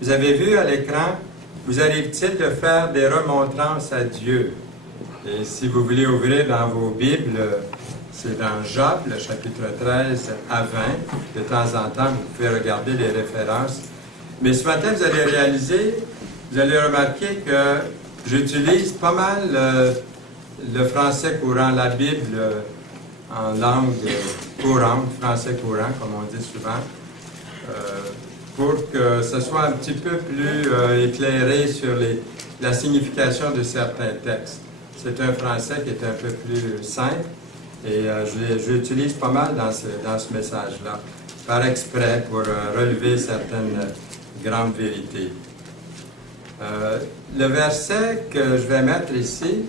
Vous avez vu à l'écran, vous arrive-t-il de faire des remontrances à Dieu? Et si vous voulez ouvrir dans vos Bibles, c'est dans Job, le chapitre 13 à 20. De temps en temps, vous pouvez regarder les références. Mais ce matin, vous allez réaliser, vous allez remarquer que j'utilise pas mal le français courant, la Bible en langue courante, français courant, comme on dit souvent. Pour que ce soit un petit peu plus éclairé sur la signification de certains textes. C'est un français qui est un peu plus simple et je l'utilise pas mal dans ce message-là, par exprès pour relever certaines grandes vérités. Le verset que je vais mettre ici,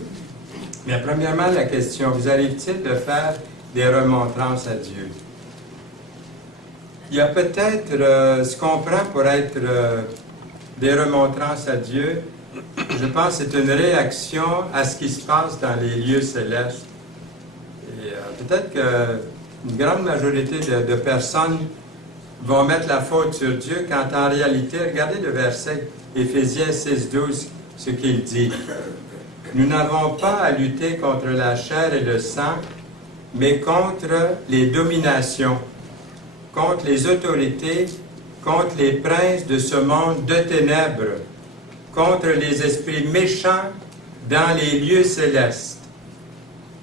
mais premièrement la question, vous arrive-t-il de faire des remontrances à Dieu? Il y a peut-être ce qu'on prend pour être des remontrances à Dieu. Je pense que c'est une réaction à ce qui se passe dans les lieux célestes. Et peut-être qu'une grande majorité de personnes vont mettre la faute sur Dieu, quand en réalité, regardez le verset Éphésiens 6:12, ce qu'il dit. Nous n'avons pas à lutter contre la chair et le sang, mais contre les dominations, contre les autorités, contre les princes de ce monde de ténèbres, contre les esprits méchants dans les lieux célestes.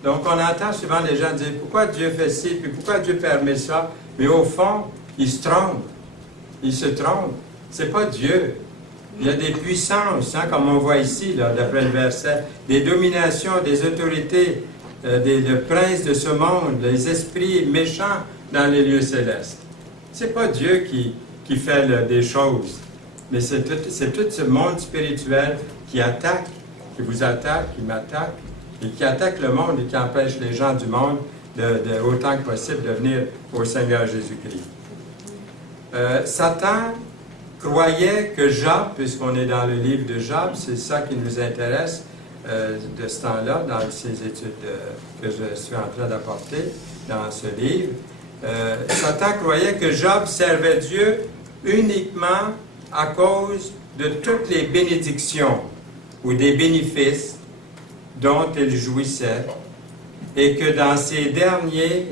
Donc, on entend souvent les gens dire, pourquoi Dieu fait ci, puis pourquoi Dieu permet ça? Mais au fond, ils se trompent. Ils se trompent. C'est pas Dieu. Il y a des puissances, hein, comme on voit ici, là, d'après le verset, des dominations, des autorités, des princes de ce monde, les esprits méchants dans les lieux célestes. C'est pas Dieu qui fait des choses, mais c'est tout ce monde spirituel qui attaque, qui vous attaque, qui m'attaque, et qui attaque le monde et qui empêche les gens du monde autant que possible de venir au Seigneur Jésus-Christ. Satan croyait que Job, puisqu'on est dans le livre de Job, c'est ça qui nous intéresse de ce temps-là, dans ces études que je suis en train d'apporter dans ce livre. Satan croyait que Job servait Dieu uniquement à cause de toutes les bénédictions ou des bénéfices dont il jouissait et que dans ces derniers,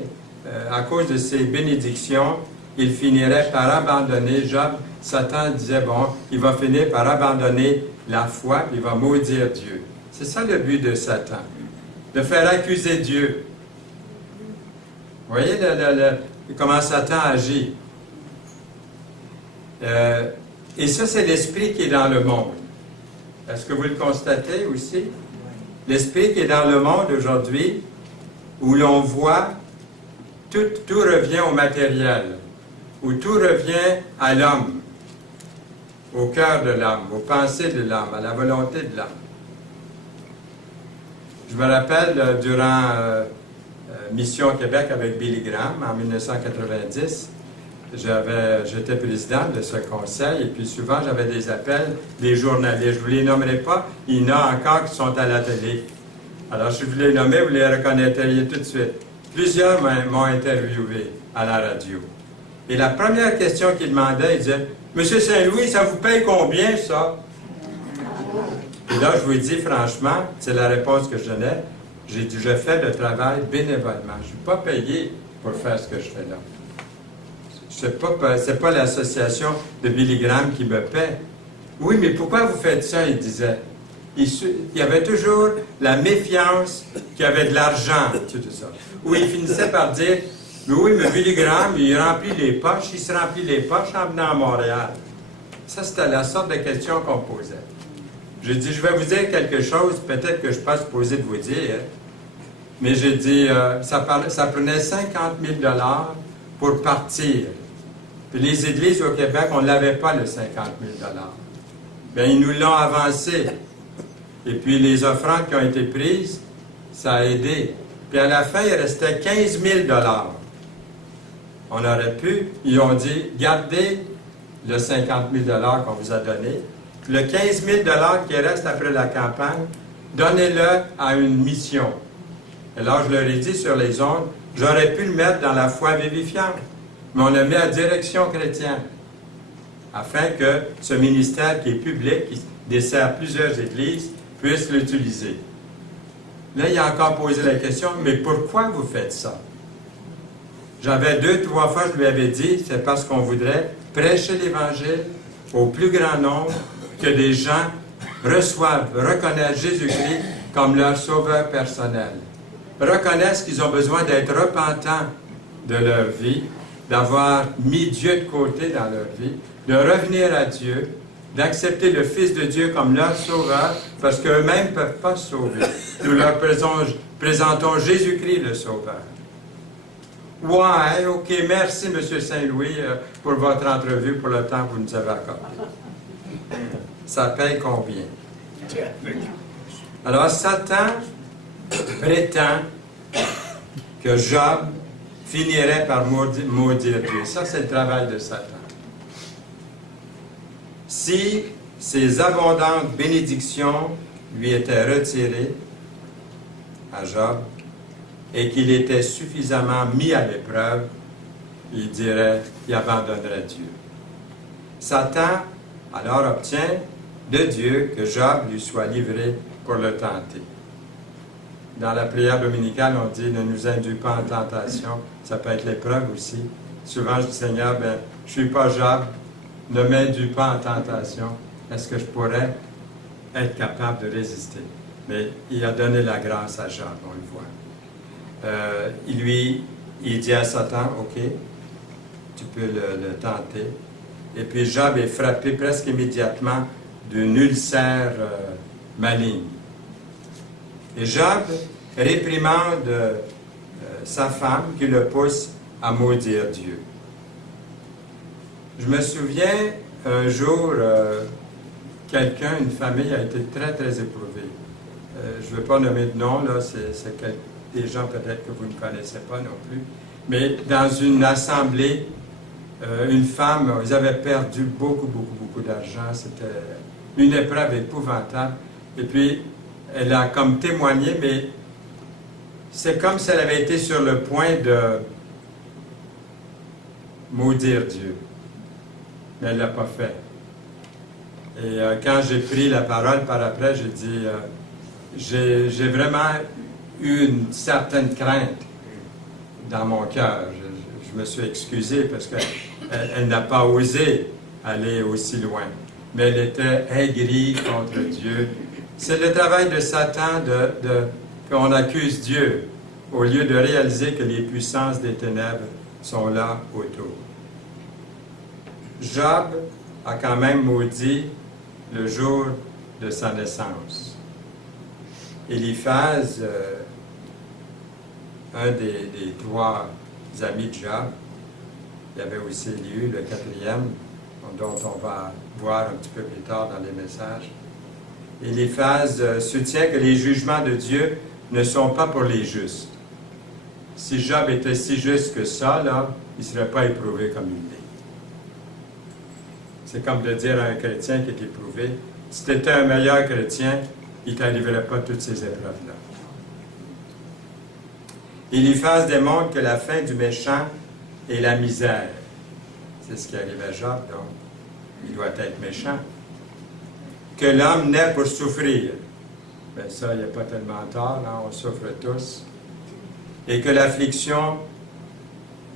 à cause de ces bénédictions, il finirait par abandonner. Job, Satan disait, bon, il va finir par abandonner la foi, il va maudire Dieu. C'est ça le but de Satan, de faire accuser Dieu. Vous voyez comment Satan agit. Et ça, c'est l'esprit qui est dans le monde. Est-ce que vous le constatez aussi? L'esprit qui est dans le monde aujourd'hui, où l'on voit, tout revient au matériel, où tout revient à l'homme, au cœur de l'homme, aux pensées de l'homme, à la volonté de l'homme. Je me rappelle, durant Mission Québec avec Billy Graham, en 1990, j'étais président de ce conseil, et puis souvent j'avais des appels des journalistes. Je ne vous les nommerai pas, il y en a encore qui sont à la télé. Alors, si je vous les nommais, vous les reconnaîtriez tout de suite. Plusieurs m'ont interviewé à la radio. Et la première question qu'ils demandaient, ils disaient, « Monsieur Saint-Louis, ça vous paye combien, ça? » Et là, je vous dis franchement, c'est la réponse que je donnais, j'ai dit, je fais le travail bénévolement. Je ne suis pas payé pour faire ce que je fais là. Ce n'est pas l'association de Billy Graham qui me paie. Oui, mais pourquoi vous faites ça? Il disait. Il y avait toujours la méfiance qu'il y avait de l'argent, tout ça. Ou il finissait par dire, oui, mais Billy Graham, il remplit les poches, il se remplit les poches en venant à Montréal. Ça, c'était la sorte de question qu'on posait. J'ai dit, je vais vous dire quelque chose, peut-être que je ne suis pas supposé de vous dire, mais j'ai dit, ça prenait 50 000 $ pour partir. Puis les églises au Québec, on n'avait pas le 50 000 $. Bien, ils nous l'ont avancé. Et puis les offrandes qui ont été prises, ça a aidé. Puis à la fin, il restait 15 000 $. On aurait pu, ils ont dit, gardez le 50 000 $ qu'on vous a donné. Le 15 000 $ qui reste après la campagne, donnez-le à une mission. Alors, je leur ai dit sur les ondes, j'aurais pu le mettre dans la foi vivifiante, mais on le met à Direction chrétienne. afin que ce ministère qui est public, qui dessert plusieurs églises, puisse l'utiliser. Là, il a encore posé la question, mais pourquoi vous faites ça? J'avais 2-3 fois, je lui avais dit, c'est parce qu'on voudrait prêcher l'Évangile au plus grand nombre, que des gens reçoivent, reconnaissent Jésus-Christ comme leur sauveur personnel. Reconnaissent qu'ils ont besoin d'être repentants de leur vie, d'avoir mis Dieu de côté dans leur vie, de revenir à Dieu, d'accepter le Fils de Dieu comme leur sauveur, parce qu'eux-mêmes ne peuvent pas se sauver. Nous leur présentons Jésus-Christ le sauveur. Ouais, ok, merci M. Saint-Louis pour votre entrevue, pour le temps que vous nous avez accordé. Ça paye combien? Alors, Satan prétend que Job finirait par maudire Dieu. Ça, c'est le travail de Satan. Si ces abondantes bénédictions lui étaient retirées à Job et qu'il était suffisamment mis à l'épreuve, il dirait, il abandonnerait Dieu. Satan alors obtient de Dieu que Job lui soit livré pour le tenter. Dans la prière dominicale, on dit « Ne nous induis pas en tentation ». Ça peut être l'épreuve aussi. Souvent, je dis « Seigneur, je ne suis pas Job, ne m'induis pas en tentation. Est-ce que je pourrais être capable de résister? » Mais il a donné la grâce à Job, on le voit. Il dit à Satan « Ok, tu peux le tenter. » Et puis Job est frappé presque immédiatement d'une ulcère maligne. Et Job réprimande sa femme qui le pousse à maudire Dieu. Je me souviens, un jour, quelqu'un, une famille a été très, très éprouvée. Je ne veux pas nommer de nom, là, c'est des gens peut-être que vous ne connaissez pas non plus. Mais dans une assemblée, une femme, ils avaient perdu beaucoup d'argent. C'était une épreuve épouvantable. Et puis, elle a comme témoigné, mais c'est comme si elle avait été sur le point de maudire Dieu. Mais elle ne l'a pas fait. Et quand j'ai pris la parole par après, j'ai dit, j'ai vraiment eu une certaine crainte dans mon cœur. Je me suis excusé parce qu'elle n'a pas osé aller aussi loin. Mais elle était aigrie contre Dieu. C'est le travail de Satan qu'on accuse Dieu, au lieu de réaliser que les puissances des ténèbres sont là autour. Job a quand même maudit le jour de sa naissance. Éliphaz, un des 3 amis de Job, il y avait aussi Élihu, le 4e, dont on va voir un petit peu plus tard dans les messages. Éliphaz soutient que les jugements de Dieu ne sont pas pour les justes. Si Job était si juste que ça, là, il ne serait pas éprouvé comme il l'est. C'est comme de dire à un chrétien qui est éprouvé, si tu étais un meilleur chrétien, il ne t'arriverait pas toutes ces épreuves-là. Éliphaz démontre que la fin du méchant est la misère. C'est ce qui arrive à Job, donc il doit être méchant. Que l'homme naît pour souffrir. Bien ça, il n'y a pas tellement tort, hein? On souffre tous. Et que l'affliction,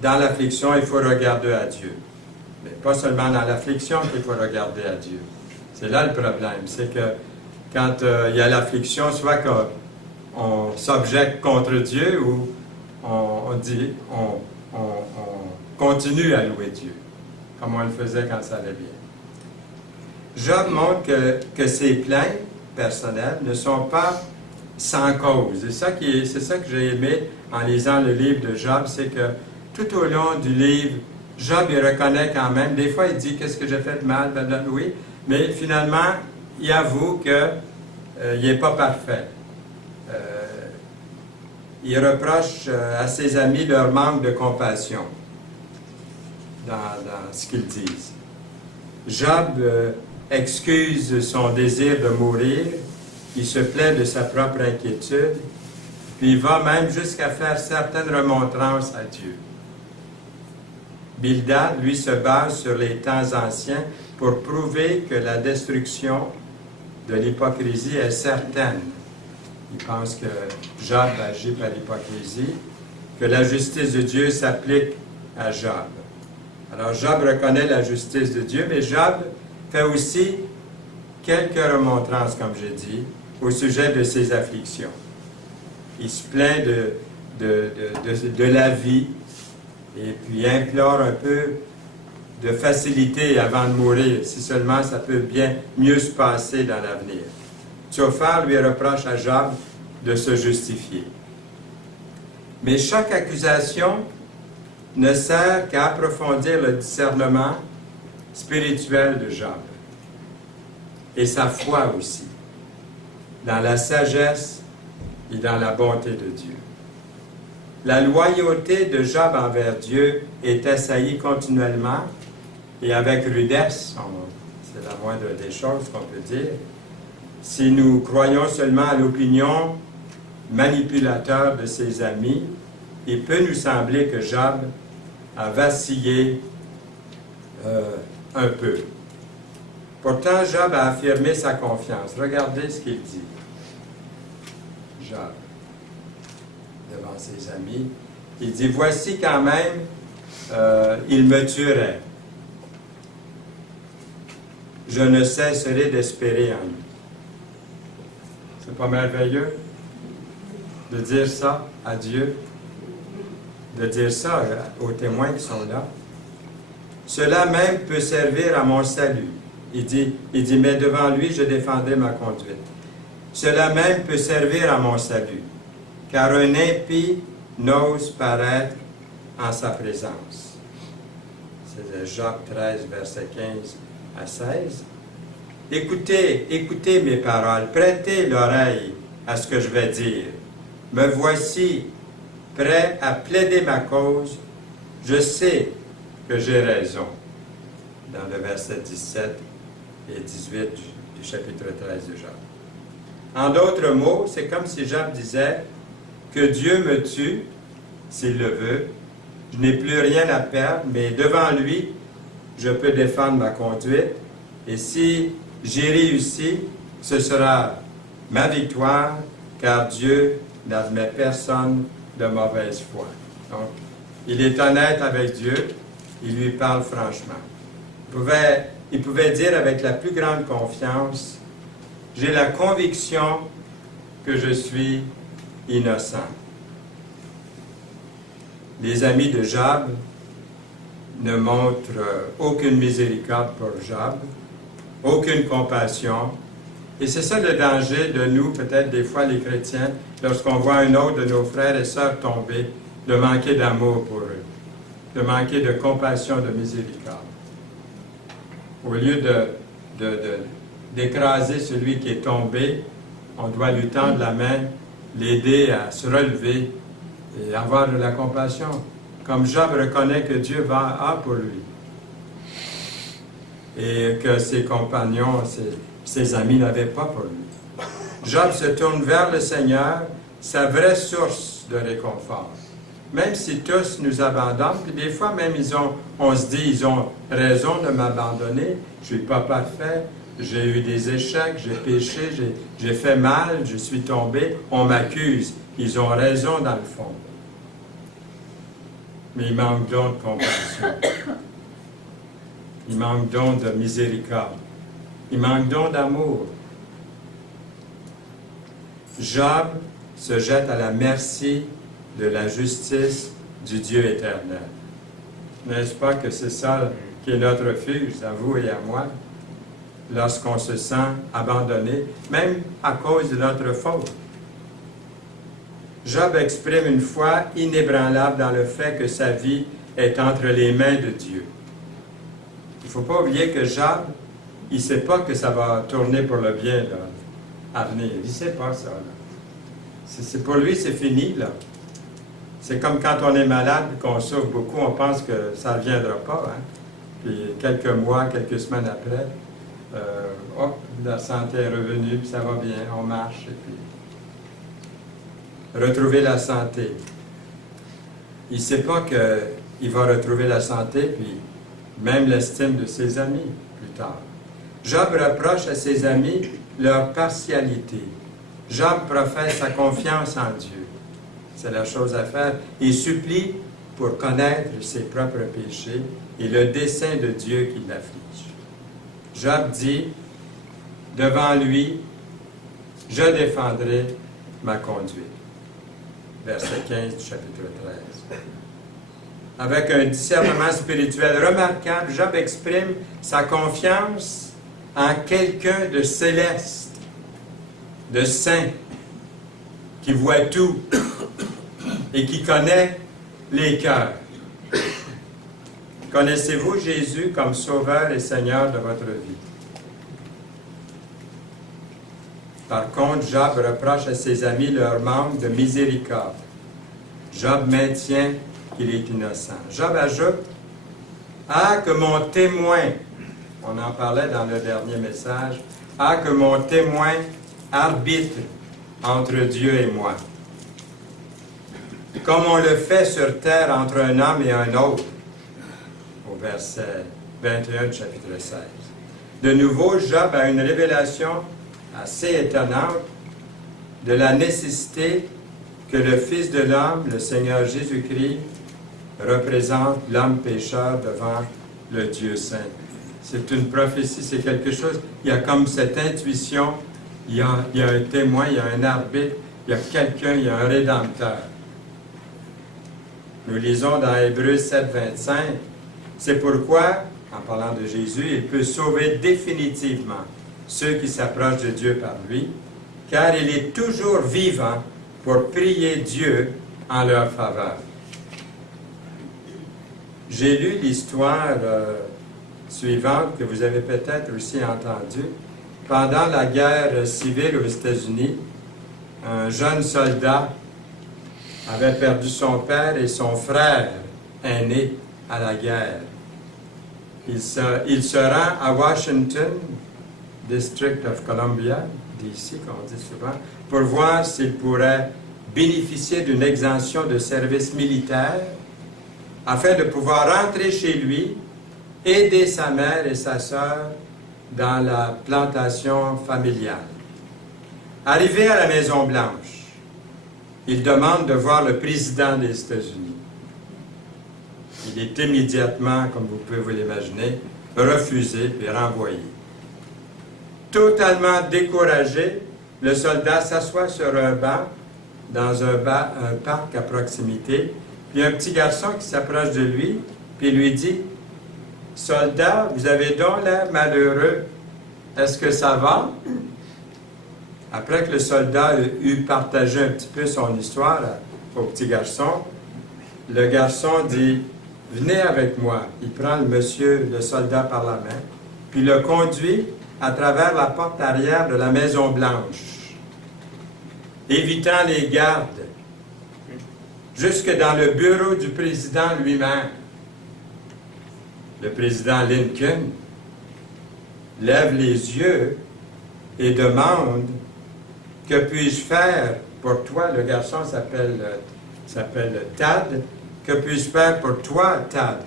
dans l'affliction, il faut regarder à Dieu. Mais pas seulement dans l'affliction qu'il faut regarder à Dieu. C'est là le problème, c'est que quand il y a l'affliction, soit qu'on s'objecte contre Dieu ou on continue à louer Dieu, comme on le faisait quand ça allait bien. Job montre que ses plaintes personnelles ne sont pas sans cause. C'est ça que j'ai aimé en lisant le livre de Job, c'est que tout au long du livre, Job, il reconnaît quand même, des fois il dit « qu'est-ce que j'ai fait de mal ?» oui, mais finalement, il avoue qu'il n'est pas parfait. Il reproche à ses amis leur manque de compassion dans ce qu'ils disent. Job excuse son désir de mourir, il se plaint de sa propre inquiétude, puis il va même jusqu'à faire certaines remontrances à Dieu. Bildad, lui, se base sur les temps anciens pour prouver que la destruction de l'hypocrisie est certaine. Il pense que Job agit par l'hypocrisie, que la justice de Dieu s'applique à Job. Alors Job reconnaît la justice de Dieu, mais Job fait aussi quelques remontrances, comme j'ai dit, au sujet de ses afflictions. Il se plaint de la vie et puis implore un peu de facilité avant de mourir, si seulement ça peut bien mieux se passer dans l'avenir. Tsophar lui reproche à Job de se justifier. Mais chaque accusation ne sert qu'à approfondir le discernement spirituel de Job et sa foi aussi, dans la sagesse et dans la bonté de Dieu. La loyauté de Job envers Dieu est assaillie continuellement et avec rudesse, c'est la moindre des choses qu'on peut dire, si nous croyons seulement à l'opinion manipulateur de ses amis, il peut nous sembler que Job a vacillé un peu. Pourtant, Job a affirmé sa confiance. Regardez ce qu'il dit. Job, devant ses amis, il dit, « Voici quand même, il me tuerait. Je ne cesserai d'espérer en lui. » C'est pas merveilleux de dire ça à Dieu, de dire ça aux témoins qui sont là. Cela même peut servir à mon salut. Il dit, mais devant lui, je défendrai ma conduite. Cela même peut servir à mon salut, car un impie n'ose paraître en sa présence. C'est Job 13, versets 15 à 16. Écoutez mes paroles, prêtez l'oreille à ce que je vais dire. Me voici prêt à plaider ma cause. Je sais que j'ai raison. Dans le verset 17 et 18 du chapitre 13 de Job. En d'autres mots, c'est comme si Job disait que Dieu me tue, s'il le veut. Je n'ai plus rien à perdre, mais devant lui, je peux défendre ma conduite. Et si j'ai réussi, ce sera ma victoire, car Dieu n'admet personne de mauvaise foi. Donc, il est honnête avec Dieu, il lui parle franchement. Il pouvait dire avec la plus grande confiance, « J'ai la conviction que je suis innocent. » Les amis de Job ne montrent aucune miséricorde pour Job, aucune compassion. Et c'est ça le danger de nous, peut-être des fois les chrétiens, lorsqu'on voit un autre de nos frères et sœurs tomber, de manquer d'amour pour eux, de manquer de compassion, de miséricorde. Au lieu d'écraser celui qui est tombé, on doit lui tendre la main, l'aider à se relever et avoir de la compassion. Comme Job reconnaît que Dieu a pour lui. Et que ses compagnons, ses amis n'avaient pas pour lui. Job se tourne vers le Seigneur, sa vraie source de réconfort. Même si tous nous abandonnent, puis des fois même on se dit, ils ont raison de m'abandonner, je ne suis pas parfait, j'ai eu des échecs, j'ai péché, j'ai fait mal, je suis tombé, on m'accuse. Ils ont raison dans le fond. Mais il manque donc de compassion. Il manque donc de miséricorde. Il manque donc d'amour. Job se jette à la merci de la justice du Dieu éternel. N'est-ce pas que c'est ça qui est notre refuge, à vous et à moi, lorsqu'on se sent abandonné, même à cause de notre faute? Job exprime une foi inébranlable dans le fait que sa vie est entre les mains de Dieu. Il ne faut pas oublier que Job, il ne sait pas que ça va tourner pour le bien là, à venir. Il ne sait pas ça. Pour lui, c'est fini. Là. C'est comme quand on est malade, qu'on souffre beaucoup, on pense que ça ne reviendra pas. Hein? Puis quelques mois, quelques semaines après, hop, la santé est revenue, puis ça va bien, on marche. Et puis retrouver la santé. Il ne sait pas qu'il va retrouver la santé, puis même l'estime de ses amis. plus tard. Job reproche à ses amis leur partialité. Job professe sa confiance en Dieu. C'est la chose à faire. Il supplie pour connaître ses propres péchés et le dessein de Dieu qui l'afflige. Job dit, devant lui, je défendrai ma conduite. Verset 15 du chapitre 13. Avec un discernement spirituel remarquable, Job exprime sa confiance en quelqu'un de céleste, de saint, qui voit tout et qui connaît les cœurs. Connaissez-vous Jésus comme Sauveur et Seigneur de votre vie? Par contre, Job reproche à ses amis leur manque de miséricorde. Job maintient qu'il est innocent. Job ajoute, « Ah, que mon témoin, on en parlait dans le dernier message, « Ah, que mon témoin arbitre entre Dieu et moi. » Comme on le fait sur terre entre un homme et un autre, au verset 21 du chapitre 16. De nouveau, Job a une révélation assez étonnante de la nécessité que le Fils de l'homme, le Seigneur Jésus-Christ, représente l'homme pécheur devant le Dieu saint. C'est une prophétie, c'est quelque chose, il y a comme cette intuition, il y a un témoin, il y a un arbitre, il y a quelqu'un, il y a un rédempteur. Nous lisons dans Hébreux 7, 25, c'est pourquoi, en parlant de Jésus, il peut sauver définitivement ceux qui s'approchent de Dieu par lui, car il est toujours vivant pour prier Dieu en leur faveur. J'ai lu l'histoire suivante que vous avez peut-être aussi entendue. Pendant la guerre civile aux États-Unis, un jeune soldat avait perdu son père et son frère aîné à la guerre. Il se rend à Washington, District of Columbia, DC, comme on dit souvent, pour voir s'il pourrait bénéficier d'une exemption de service militaire afin de pouvoir rentrer chez lui, aider sa mère et sa sœur dans la plantation familiale. Arrivé à la Maison-Blanche, il demande de voir le président des États-Unis. Il est immédiatement, comme vous pouvez vous l'imaginer, refusé et renvoyé. Totalement découragé, le soldat s'assoit sur un banc dans un parc à proximité. Puis il y a un petit garçon qui s'approche de lui, puis lui dit, « Soldat, vous avez donc l'air malheureux. Est-ce que ça va? » Après que le soldat eut partagé un petit peu son histoire au petit garçon, le garçon dit, « Venez avec moi. » Il prend le soldat par la main, puis le conduit à travers la porte arrière de la Maison-Blanche, évitant les gardes, jusque dans le bureau du président lui-même. Le président Lincoln lève les yeux et demande « Que puis-je faire pour toi? » Le garçon s'appelle Tad. « Que puis-je faire pour toi, Tad? »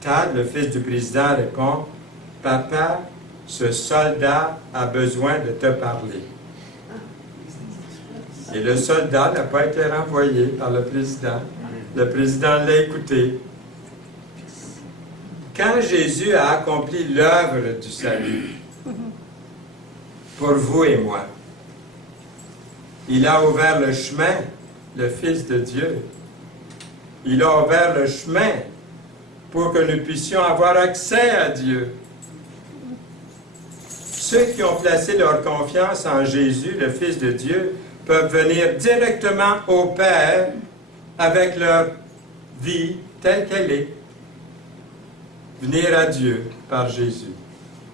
Tad, le fils du président, répond « Papa, ce soldat a besoin de te parler. » Et le soldat n'a pas été renvoyé par le président. Le président l'a écouté. Quand Jésus a accompli l'œuvre du salut pour vous et moi, il a ouvert le chemin, le Fils de Dieu. Il a ouvert le chemin pour que nous puissions avoir accès à Dieu. Ceux qui ont placé leur confiance en Jésus, le Fils de Dieu, peuvent venir directement au Père avec leur vie telle qu'elle est. Venir à Dieu par Jésus.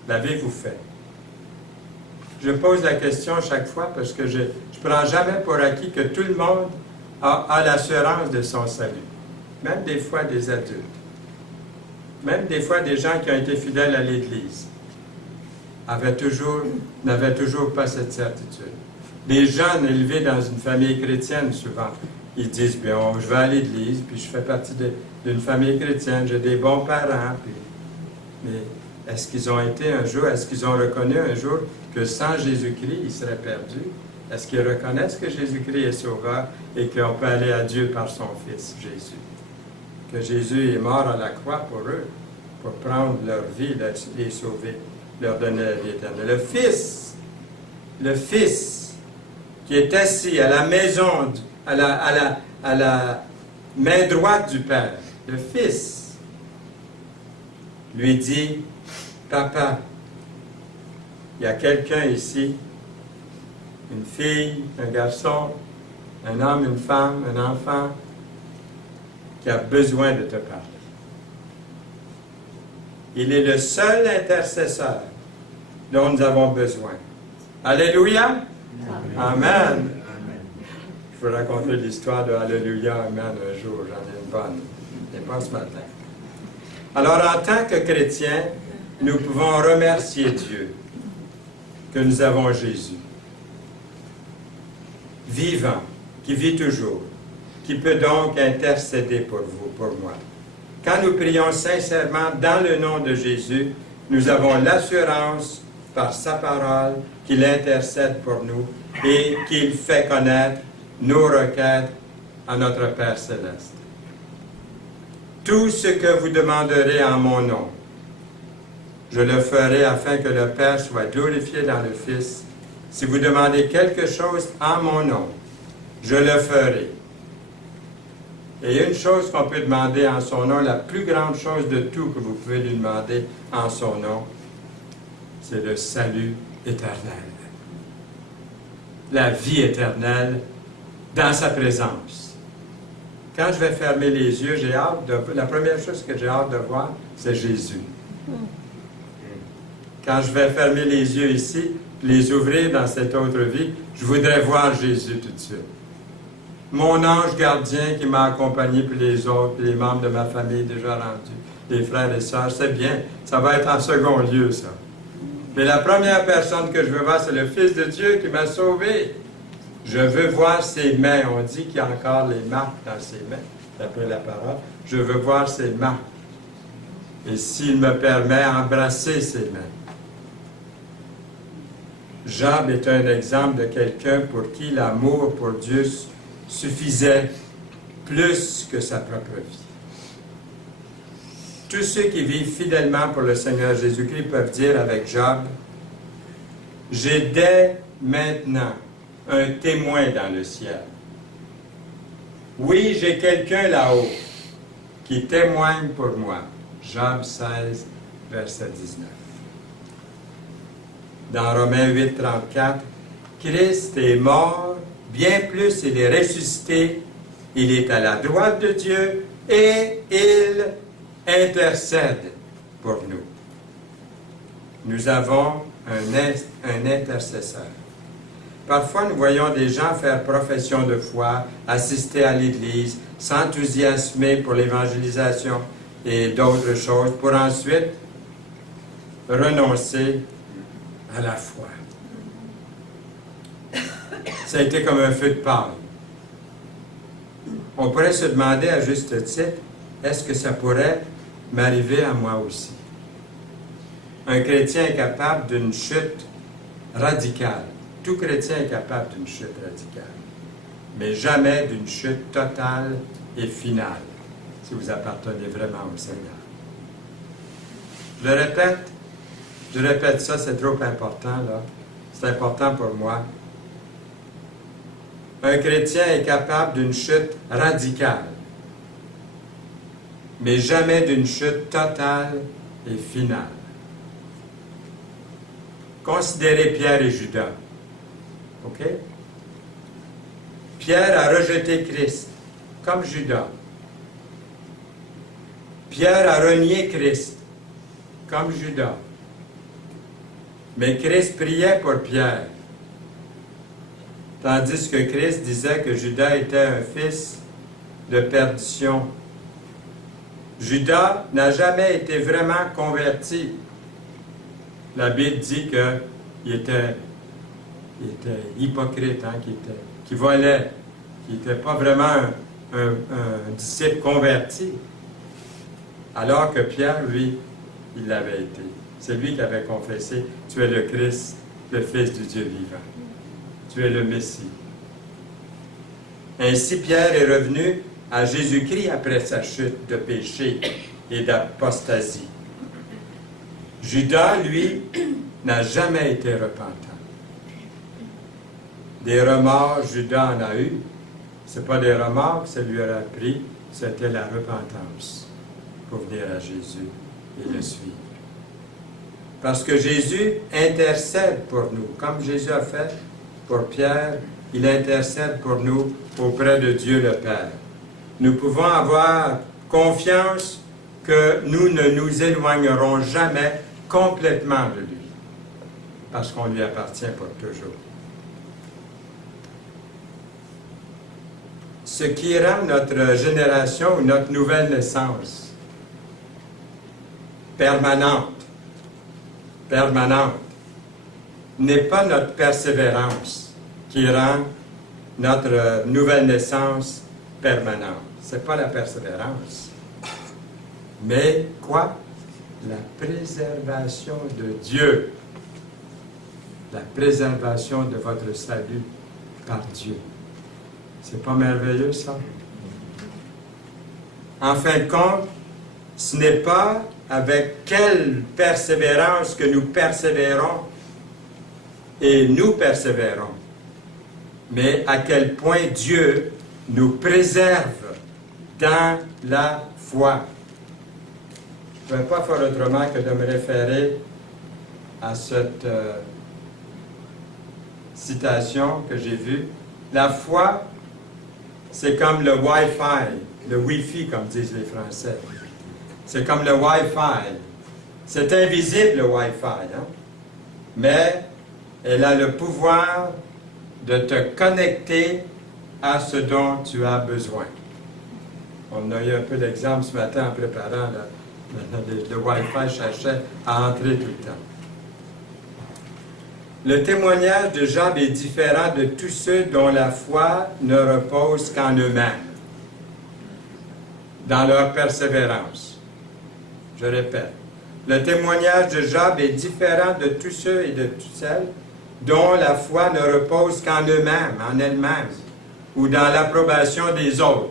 L'avez-vous fait? Je pose la question chaque fois parce que je ne prends jamais pour acquis que tout le monde a l'assurance de son salut. Même des fois des adultes. Même des fois des gens qui ont été fidèles à l'Église n'avaient toujours pas cette certitude. Les jeunes élevés dans une famille chrétienne, souvent, ils disent, bien, je vais à l'Église, puis je fais partie d'une famille chrétienne, j'ai des bons parents, mais Est-ce qu'ils ont été un jour, est-ce qu'ils ont reconnu un jour que sans Jésus-Christ, ils seraient perdus? Est-ce qu'ils reconnaissent que Jésus-Christ est sauveur et qu'on peut aller à Dieu par son Fils, Jésus? Que Jésus est mort à la croix pour eux, pour prendre leur vie, les sauver, leur donner la vie éternelle. Le Fils qui est assis à la maison, à la main droite du Père, le Fils, lui dit, « Papa, il y a quelqu'un ici, une fille, un garçon, un homme, une femme, un enfant, qui a besoin de te parler. Il est le seul intercesseur dont nous avons besoin. » Alléluia! Amen! Amen. Je vous raconter l'histoire de Alléluia, Amen un jour, j'en ai une bonne, mais pas ce matin. Alors, en tant que chrétiens, nous pouvons remercier Dieu que nous avons Jésus, vivant, qui vit toujours, qui peut donc intercéder pour vous, pour moi. Quand nous prions sincèrement dans le nom de Jésus, nous avons l'assurance par sa parole qu'il intercède pour nous et qu'il fait connaître nos requêtes à notre Père céleste. Tout ce que vous demanderez en mon nom, je le ferai afin que le Père soit glorifié dans le Fils. Si vous demandez quelque chose en mon nom, je le ferai. Et une chose qu'on peut demander en son nom, la plus grande chose de tout que vous pouvez lui demander en son nom, c'est le salut éternel. La vie éternelle dans sa présence. Quand je vais fermer les yeux, la première chose que j'ai hâte de voir, c'est Jésus. Quand je vais fermer les yeux ici, les ouvrir dans cette autre vie, je voudrais voir Jésus tout de suite. Mon ange gardien qui m'a accompagné, puis les autres, puis les membres de ma famille déjà rendus, les frères et sœurs, c'est bien, ça va être en second lieu, ça. Mais la première personne que je veux voir, c'est le Fils de Dieu qui m'a sauvé. Je veux voir ses mains. On dit qu'il y a encore les marques dans ses mains, d'après la parole. Je veux voir ses marques. Et s'il me permet, embrasser ses mains. Job est un exemple de quelqu'un pour qui l'amour pour Dieu suffisait plus que sa propre vie. Tous ceux qui vivent fidèlement pour le Seigneur Jésus-Christ peuvent dire avec Job, « J'ai dès maintenant un témoin dans le ciel. Oui, j'ai quelqu'un là-haut qui témoigne pour moi. » Job 16, verset 19. Dans Romains 8, 34, Christ est mort, bien plus, il est ressuscité, il est à la droite de Dieu et il intercède pour nous. Nous avons un intercesseur. Parfois, nous voyons des gens faire profession de foi, assister à l'Église, s'enthousiasmer pour l'évangélisation et d'autres choses, pour ensuite renoncer à la foi. Ça a été comme un feu de paille. On pourrait se demander à juste titre, est-ce que ça pourrait m'arriver à moi aussi? Un chrétien est capable d'une chute radicale. Tout chrétien est capable d'une chute radicale, mais jamais d'une chute totale et finale, si vous appartenez vraiment au Seigneur. Je répète ça, c'est trop important, là. C'est important pour moi. Un chrétien est capable d'une chute radicale, mais jamais d'une chute totale et finale. Considérez Pierre et Judas. OK? Pierre a rejeté Christ, comme Judas. Pierre a renié Christ, comme Judas. Mais Christ priait pour Pierre, tandis que Christ disait que Judas était un fils de perdition. Judas n'a jamais été vraiment converti. La Bible dit qu'il était hypocrite, hein, qui volait, qui n'était pas vraiment un disciple converti. Alors que Pierre, lui, il l'avait été. C'est lui qui avait confessé, tu es le Christ, le Fils du Dieu vivant. Tu es le Messie. Ainsi, Pierre est revenu à Jésus-Christ après sa chute de péché et d'apostasie. Judas, lui, n'a jamais été repentant. Des remords, Judas en a eu. Ce n'est pas des remords que ça lui a pris, c'était la repentance pour venir à Jésus et le suivre. Parce que Jésus intercède pour nous, comme Jésus a fait pour Pierre, il intercède pour nous auprès de Dieu le Père. Nous pouvons avoir confiance que nous ne nous éloignerons jamais complètement de lui, parce qu'on lui appartient pour toujours. Ce qui rend notre génération ou notre nouvelle naissance permanente, n'est pas notre persévérance qui rend notre nouvelle naissance permanente. Ce n'est pas la persévérance. Mais quoi? La préservation de Dieu. La préservation de votre salut par Dieu. C'est pas merveilleux, ça? En fin de compte, ce n'est pas avec quelle persévérance que nous persévérons et nous persévérons, mais à quel point Dieu nous préserve dans la foi. Je ne vais pas faire autrement que de me référer à cette citation que j'ai vue. La foi, c'est comme le Wi-Fi, le Wi-Fi, comme disent les Français. C'est comme le Wi-Fi. C'est invisible, le Wi-Fi, hein? Mais elle a le pouvoir de te connecter à ce dont tu as besoin. On a eu un peu d'exemple ce matin en préparant le Wi-Fi cherchait à entrer tout le temps. Le témoignage de Job est différent de tous ceux dont la foi ne repose qu'en eux-mêmes, dans leur persévérance. Je répète, le témoignage de Job est différent de tous ceux et de toutes celles dont la foi ne repose qu'en eux-mêmes, en elles-mêmes, ou dans l'approbation des autres.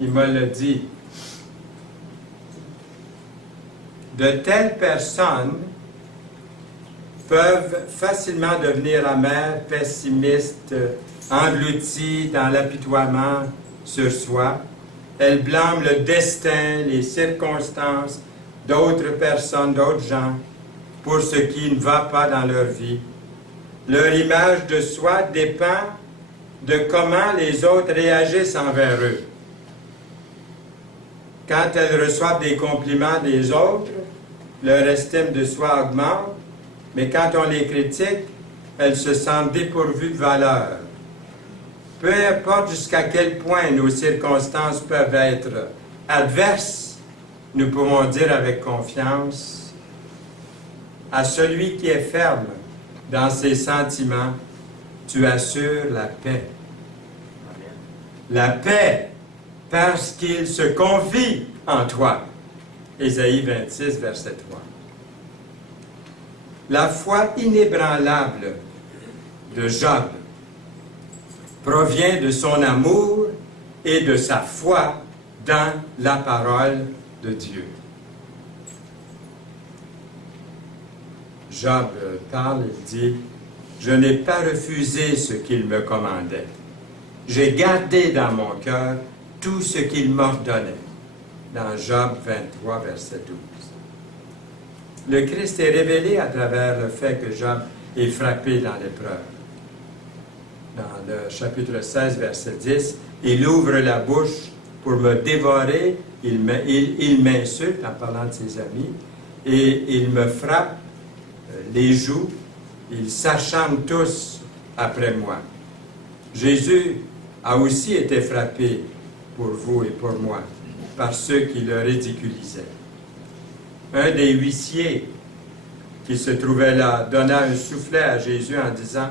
Il me le dit. De telles personnes peuvent facilement devenir amères, pessimistes, englouties dans l'apitoiement sur soi. Elles blâment le destin, les circonstances d'autres personnes, d'autres gens, pour ce qui ne va pas dans leur vie. Leur image de soi dépend de comment les autres réagissent envers eux. Quand elles reçoivent des compliments des autres, leur estime de soi augmente, mais quand on les critique, elles se sentent dépourvues de valeur. Peu importe jusqu'à quel point nos circonstances peuvent être adverses, nous pouvons dire avec confiance à celui qui est ferme dans ses sentiments, tu assures la paix. La paix parce qu'il se confie en toi. Ésaïe 26, verset 3. La foi inébranlable de Job provient de son amour et de sa foi dans la parole de Dieu. Job parle, il dit, « Je n'ai pas refusé ce qu'il me commandait. J'ai gardé dans mon cœur tout ce qu'il m'ordonnait. » Dans Job 23, verset 12. Le Christ est révélé à travers le fait que Job est frappé dans l'épreuve. Dans le chapitre 16, verset 10, il ouvre la bouche pour me dévorer, il m'insulte en parlant de ses amis, et il me frappe les joues, ils s'acharnent tous après moi. Jésus a aussi été frappé pour vous et pour moi, par ceux qui le ridiculisaient. Un des huissiers qui se trouvait là donna un soufflet à Jésus en disant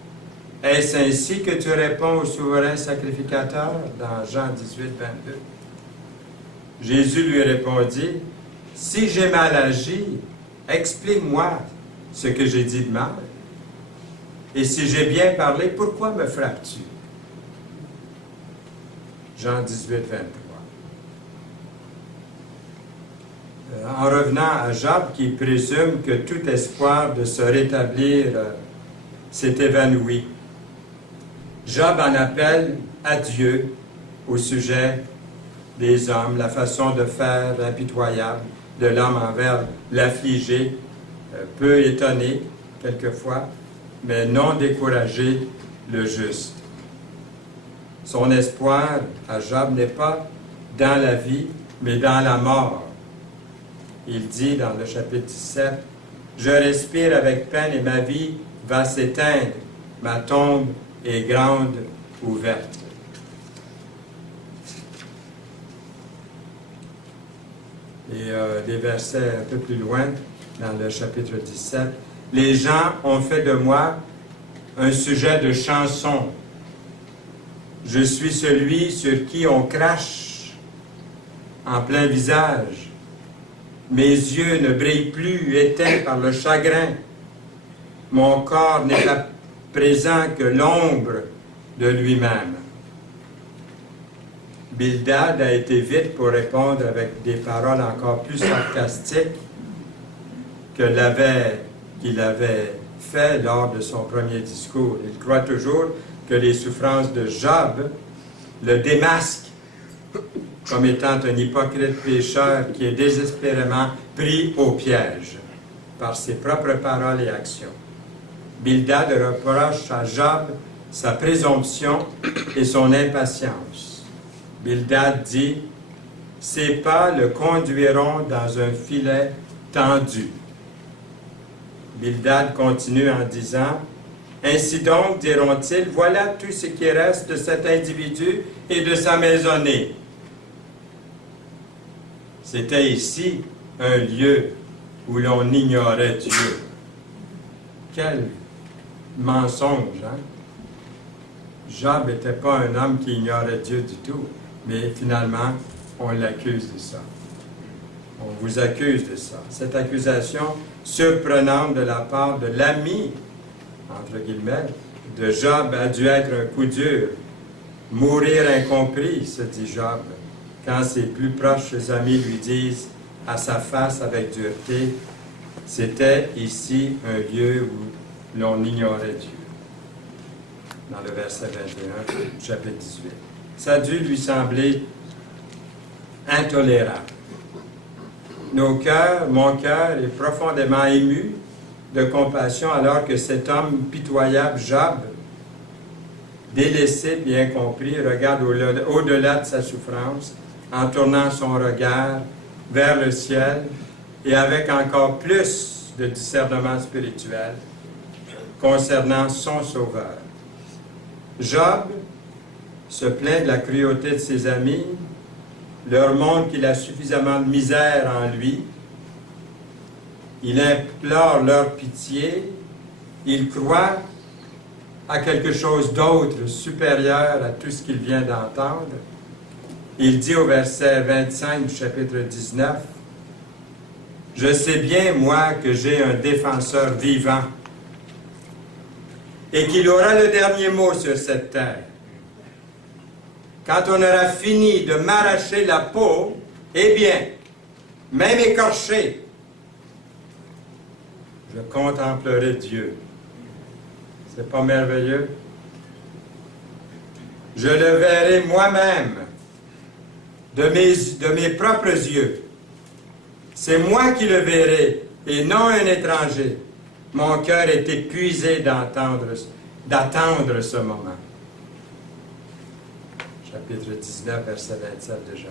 « Est-ce ainsi que tu réponds au souverain sacrificateur » dans Jean 18, 22. Jésus lui répondit « si j'ai mal agi, explique-moi ce que j'ai dit de mal. Et si j'ai bien parlé, pourquoi me frappes-tu? Jean 18, 23. En revenant à Job, qui présume que tout espoir de se rétablir s'est évanoui, Job en appelle à Dieu au sujet des hommes, la façon de faire impitoyable de l'homme envers l'affligé, peut étonner quelquefois, mais non décourager le juste. Son espoir à Job n'est pas dans la vie, mais dans la mort. Il dit dans le chapitre 17, « Je respire avec peine et ma vie va s'éteindre. Ma tombe est grande ouverte. » Et des versets un peu plus loin, dans le chapitre 17, « Les gens ont fait de moi un sujet de chanson. Je suis celui sur qui on crache en plein visage. Mes yeux ne brillent plus, éteints par le chagrin. Mon corps n'est à présent que l'ombre de lui-même. » Bildad a été vite pour répondre avec des paroles encore plus sarcastiques qu'il avait fait lors de son premier discours. Il croit toujours que les souffrances de Job le démasquent comme étant un hypocrite pécheur qui est désespérément pris au piège par ses propres paroles et actions. Bildad reproche à Job sa présomption et son impatience. Bildad dit, « Ses pas le conduiront dans un filet tendu. » Bildad continue en disant, « Ainsi donc, diront-ils, voilà tout ce qui reste de cet individu et de sa maisonnée. » C'était ici un lieu où l'on ignorait Dieu. Quel mensonge, hein? Job n'était pas un homme qui ignorait Dieu du tout, mais finalement, on l'accuse de ça. On vous accuse de ça. Cette accusation surprenante de la part de l'ami, entre guillemets, de Job a dû être un coup dur. Mourir incompris, se dit Job, quand ses plus proches amis lui disent à sa face avec dureté, c'était ici un lieu où l'on ignorait Dieu. Dans le verset 21, chapitre 18. Ça a dû lui sembler intolérable. Mon cœur est profondément ému de compassion alors que cet homme pitoyable, Job, délaissé bien compris, regarde au-delà de sa souffrance, en tournant son regard vers le ciel et avec encore plus de discernement spirituel concernant son Sauveur. Job se plaint de la cruauté de ses amis, leur montre qu'il a suffisamment de misère en lui, il implore leur pitié, il croit à quelque chose d'autre, supérieur à tout ce qu'il vient d'entendre. Il dit au verset 25 du chapitre 19, « Je sais bien, moi, que j'ai un défenseur vivant et qu'il aura le dernier mot sur cette terre. Quand on aura fini de m'arracher la peau, eh bien, même écorché, je contemplerai Dieu. » C'est pas merveilleux? Je le verrai moi-même de mes propres yeux. C'est moi qui le verrai et non un étranger. Mon cœur est épuisé d'attendre ce moment. Chapitre 19, verset 27 de Job.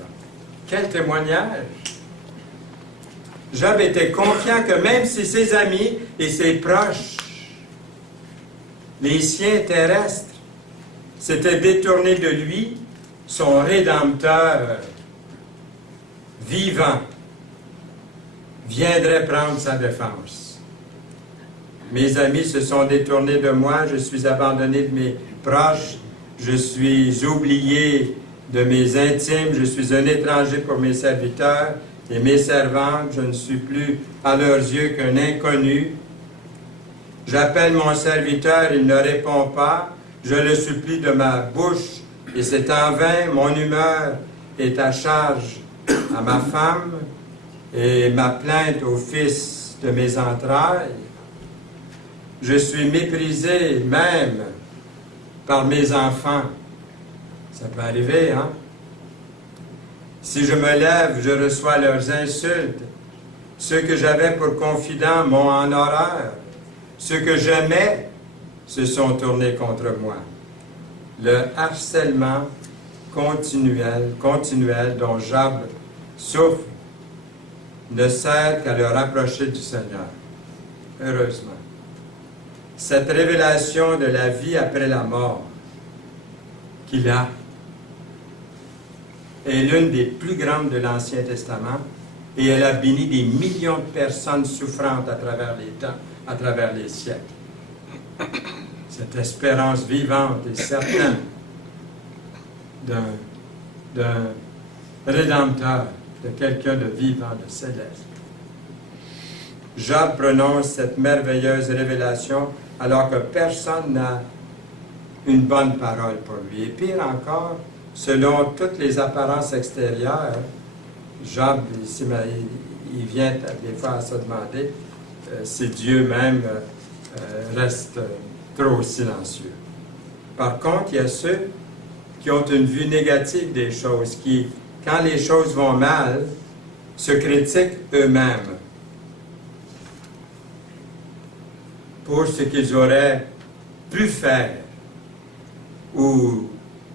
Quel témoignage! Job était confiant que même si ses amis et ses proches, les siens terrestres, s'étaient détournés de lui, son Rédempteur vivant viendrait prendre sa défense. Mes amis se sont détournés de moi, je suis abandonné de mes proches, je suis oublié de mes intimes, je suis un étranger pour mes serviteurs, et mes servantes, je ne suis plus à leurs yeux qu'un inconnu. J'appelle mon serviteur, il ne répond pas. Je le supplie de ma bouche, et c'est en vain. Mon humeur est à charge à ma femme, et ma plainte au fils de mes entrailles. Je suis méprisé même par mes enfants. Ça peut arriver, hein? Si je me lève, je reçois leurs insultes. Ceux que j'avais pour confidents m'ont en horreur. Ceux que j'aimais se sont tournés contre moi. Le harcèlement continuel dont Job souffre ne sert qu'à le rapprocher du Seigneur. Heureusement. Cette révélation de la vie après la mort qu'il a est l'une des plus grandes de l'Ancien Testament et elle a béni des millions de personnes souffrantes à travers les temps, à travers les siècles. Cette espérance vivante et certaine d'un rédempteur, de quelqu'un de vivant, de céleste. Job prononce cette merveilleuse révélation alors que personne n'a une bonne parole pour lui. Et pire encore, selon toutes les apparences extérieures, Job, il vient des fois à se demander si Dieu même reste trop silencieux. Par contre, il y a ceux qui ont une vue négative des choses, qui, quand les choses vont mal, se critiquent eux-mêmes pour ce qu'ils auraient pu faire ou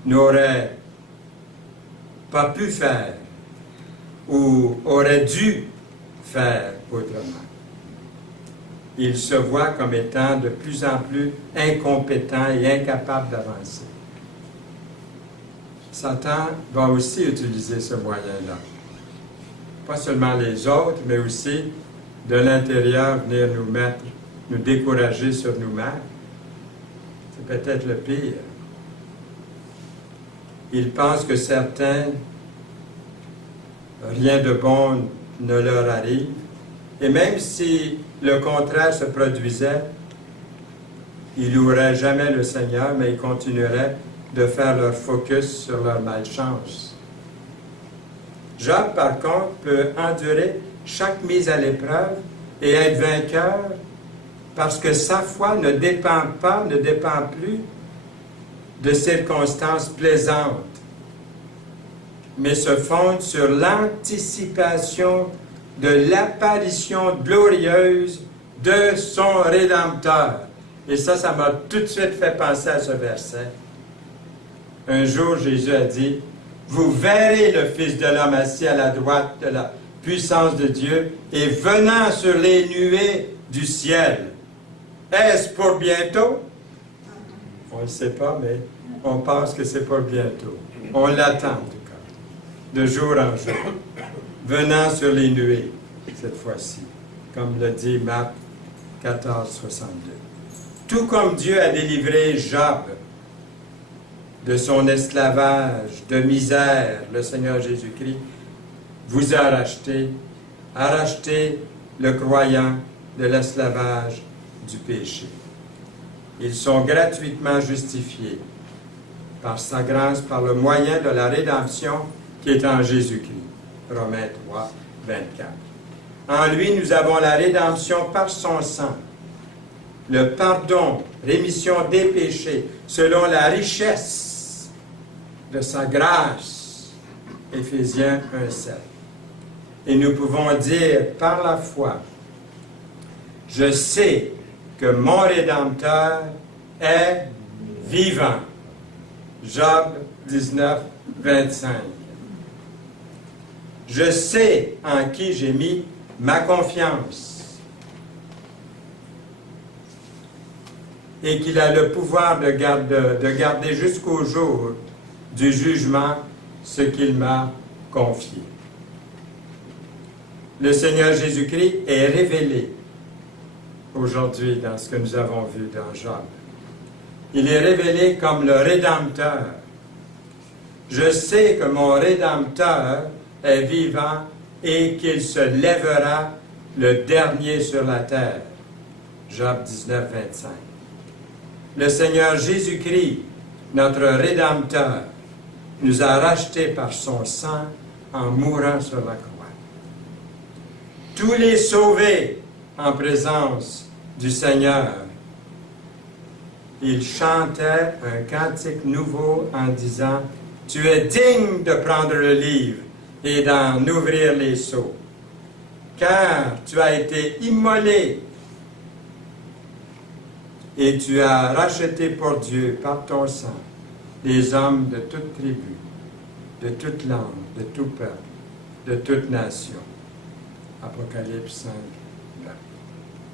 n'auraient pas pu faire ou auraient dû faire autrement. Ils se voient comme étant de plus en plus incompétents et incapables d'avancer. Satan va aussi utiliser ce moyen-là. Pas seulement les autres, mais aussi de l'intérieur venir nous décourager sur nous-mêmes. C'est peut-être le pire. Ils pensent que certains, rien de bon ne leur arrive, et même si le contraire se produisait, ils loueraient jamais le Seigneur, mais ils continueraient de faire leur focus sur leur malchance. Job, par contre, peut endurer chaque mise à l'épreuve et être vainqueur parce que sa foi ne dépend plus de circonstances plaisantes, mais se fonde sur l'anticipation de l'apparition glorieuse de son Rédempteur. Et ça m'a tout de suite fait penser à ce verset. Un jour, Jésus a dit, « Vous verrez le Fils de l'homme assis à la droite de la puissance de Dieu et venant sur les nuées du ciel. » Est-ce pour bientôt? On ne sait pas, mais on pense que c'est pour bientôt. On l'attend, en tout cas, de jour en jour. Venant sur les nuées, cette fois-ci, comme le dit Marc 14, 62. Tout comme Dieu a délivré Job de son esclavage, de misère, le Seigneur Jésus-Christ vous a racheté le croyant de l'esclavage du péché. Ils sont gratuitement justifiés par sa grâce, par le moyen de la rédemption qui est en Jésus-Christ. Romains 3, 24. En lui, nous avons la rédemption par son sang, le pardon, rémission des péchés, selon la richesse de sa grâce. Éphésiens 1, 7. Et nous pouvons dire par la foi, je sais que mon Rédempteur est vivant. Job 19, 25. Je sais en qui j'ai mis ma confiance et qu'il a le pouvoir de garder jusqu'au jour du jugement ce qu'il m'a confié. Le Seigneur Jésus-Christ est révélé aujourd'hui dans ce que nous avons vu dans Job. Il est révélé comme le Rédempteur. Je sais que mon Rédempteur est vivant et qu'il se lèvera le dernier sur la terre. Job 19, 25. Le Seigneur Jésus-Christ, notre Rédempteur, nous a rachetés par son sang en mourant sur la croix. Tous les sauvés en présence du Seigneur, ils chantaient un cantique nouveau en disant « Tu es digne de prendre le livre et d'en ouvrir les sceaux, car tu as été immolé et tu as racheté pour Dieu par ton sang des hommes de toute tribu, de toute langue, de tout peuple, de toute nation. » Apocalypse 5.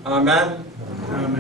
Amen. Amen.